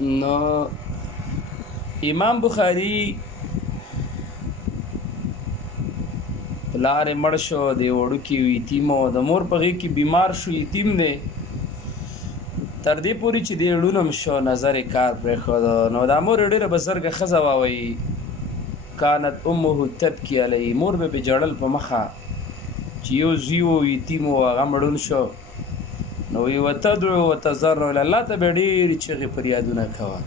نو امام بخاری پلار مړ شو دی وړوکی یتیم او د مور په غېږ کې بیمار شو یتیم دی تر دې پورې چې دی ړونم شو نظر یې کار پرېښود نو دا مور ډېره بزرګه ښځه وه وایي کانت امه تبکي علیه مور به پې ژړل په مخه چې یو زوی و یتیم و هغه مړون شو نو وی وتدعو وتضرع الله ته به ډېرې چغې فریادونه کوه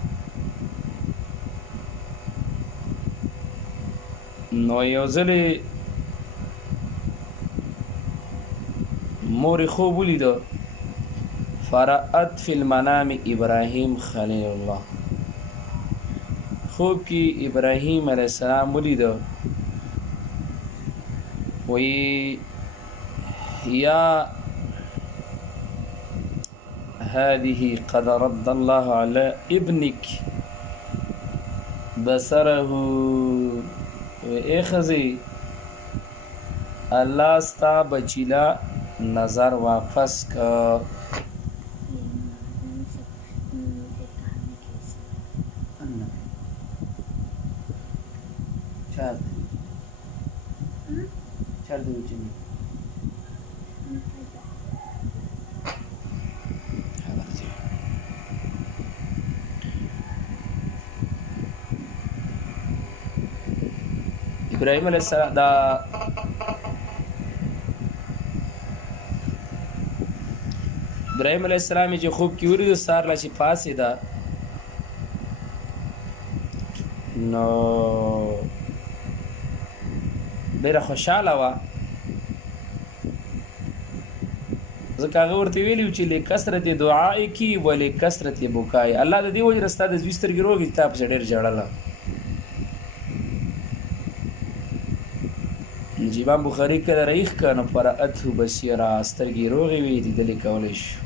نو یو ځلې مورې خوب ولیده فرأت فی المنام ابراهیم خلیل الله خوب کې ابراهیم علیه السلام ولیده وی یا هذه قد رد الله على ابنك بصره اے خزی الله ستا بچیلا نظر واپس کا چار دو چنی ابراهيم عليه السلام دا ابراهيم عليه السلام چې خوب کې ورید سار لا چې پاسې دا نو ډېره خوشاله وه ځکه هغه ورته ویلي چې لکثرت دعائک ولکثرت بکای الله د دې وجې ستا د زوی سترګې روغې تا پسې ډېر ژړله امام بخاری کله رایخ که نو فرأته بصیرا سترګې روغې وي لیدلې کولی شو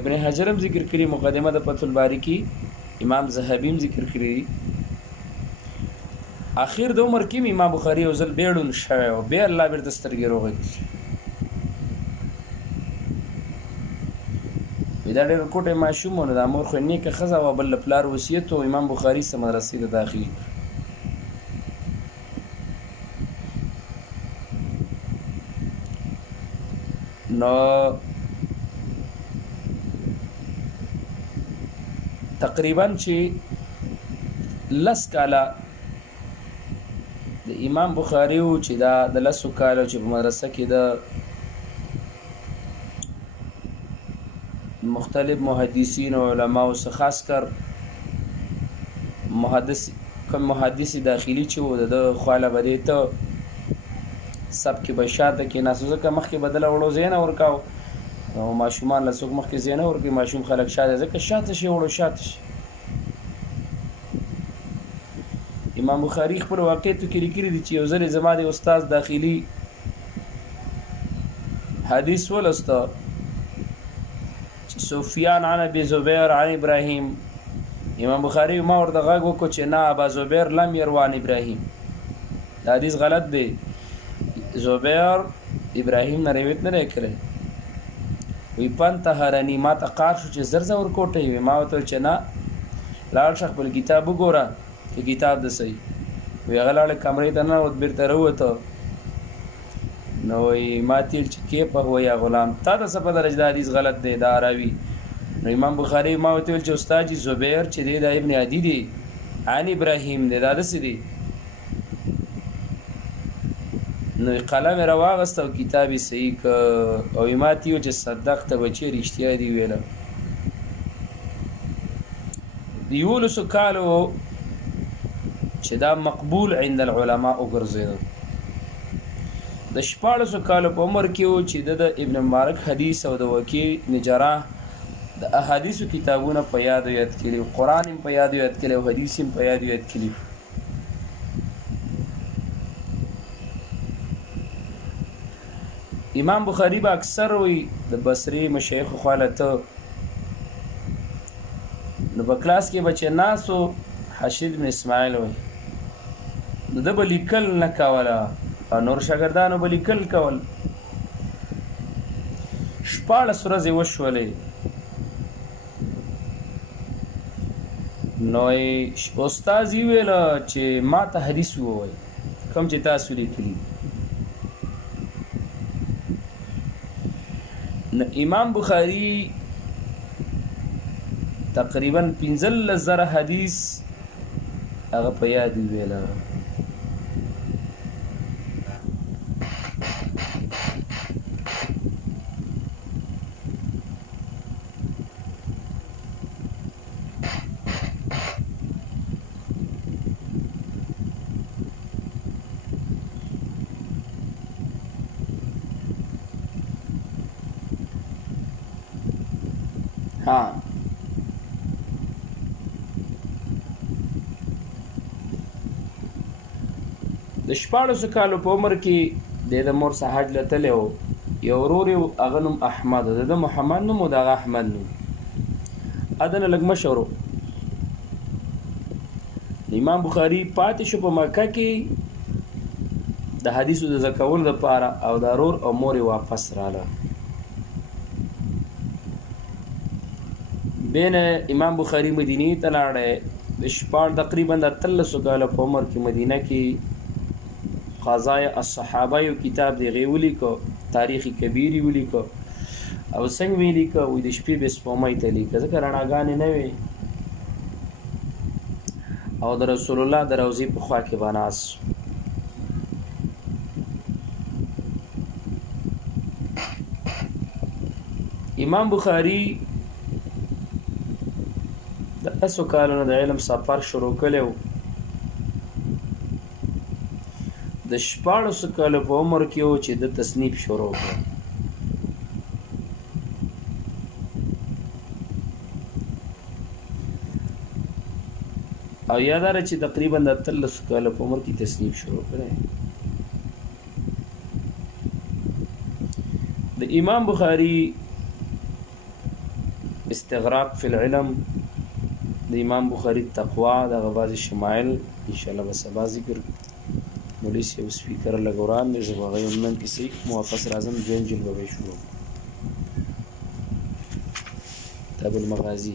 ابن حجر هم ذکر کړي مقدمه د فتح الباری کې امام ذهبي هم ذکر کړي اخر د عمر کې امام بخاری یو ځل بیا ړوند شوی او بیا الله بیرته سترګې روغې کړي دا ډېر کوټه ماشوم و نو د مور خو نیکه ښځه وه بل د پلار وصیت و امام بخاري څه مدرسې ته داخل نو تقریبا چې لس کاله د امام بخاري و چې دا د لسو کالو چې په مدرسه کې د مختلف محدثین و علماء څخه خاص کر محدث داخلي چې و د خواله به دې ته سب کې به شاته کېناستو ځکه مخکې به دله وړو ځای نه ورکاو نو ماشومان له څوک مخکې ځای نه ورکوي ماشوم خلک شاته ځکه شاته شي وړو شاته شي امام بخاري خپل واقعیتو کې لیکلي دي چې یو ځل زما د استاد داخلي حدیث ولسته سفیان عن ابي زبير عن ابراهيم امام بخاري ما ورته غږ وکړو چې نه ابا زبير لم يروي عن ابراهيم دا حدیث غلط دی زبير ابراهيم نه روایت نه کړی وی پنتهرنی ما ته قار شو چې زرزه ورکوټه وي ما ورته چې نه لاړ شه خپل کتاب وګوره چې کتاب د صحیح وی هغه لاړ کمرې ته نه بیرته راووته نو ما تیل چې کې په هو یا غلام تا د څه په درجه د حدیث غلط دی دا راوي نو امام بخاري ما ویل چې استاد زبیر چې دی د ابن عدي دی عن ابراهيم دی دا داسې دی نو قلم راواغست او کتابي صحیح ک او ما تیو چې صدقته بچی رښتیا دی ویله دیولسو کالو چې دا مقبول عند العلماء وګرځیدل د 14 کالو په عمر کې و چې د ابن مبارک حدیث او د وکیع نجراح د احادیثو کتابونه په یاد کړي قرآن هم په یاد کړي او حدیث هم په یاد کړي امام بخاری با اکثر وي د بصری مشایخ خالته نو په کلاس کې بچی ناسو حشید بن اسماعیل وي نو د بلیکل نه کوله او نور شاګردانو بلیکل کول 14 ورځې وشولې نو استاد یې ویل چې ما ته حدیث ووایي کوم چې تاسو لیکلي امام بخاری تقریبا 15,000 حدیث هغه په یاد ویل ها د 14 کالو په عمر کې د مور سره حج لته و یو ورور هغه نوم احمد د محمد نوم او د احمد نوم اذن لګ مشورو امام بخاری پاتې شو په مکه کې د حدیثو د زکول لپاره او د ورور او مور واپس رااله بین امام بخاری مدینه ته لاړه تقریبا د 13 کالو په عمر کې مدینه کې قضايا الصحابه یو کتاب دی غولی کو تاریخی کبیری ولی کو او څنګه ویلی کو د شپې به سپومای ته لیکه ځکه رڼاګانې نه وي او د رسول الله د روزي په خوا کې بناس امام بخاری د 10 کالونو د علم سفر شروع کړو د 14 کالو په عمر کې و چې د تصنیف شروع کړ او یاداره چې تقریبا د 13 کالو په عمر کې تصنیف شروع کړي د امام بخاری استغراق فی العلم د امام بخاری تقوا د غواز شمائل ان شاء الله به سبا ذکر مولوی سی سپیکر لګوران د زبغه نن کسی موافق اعظم جن جلوه شروع تاب المغازی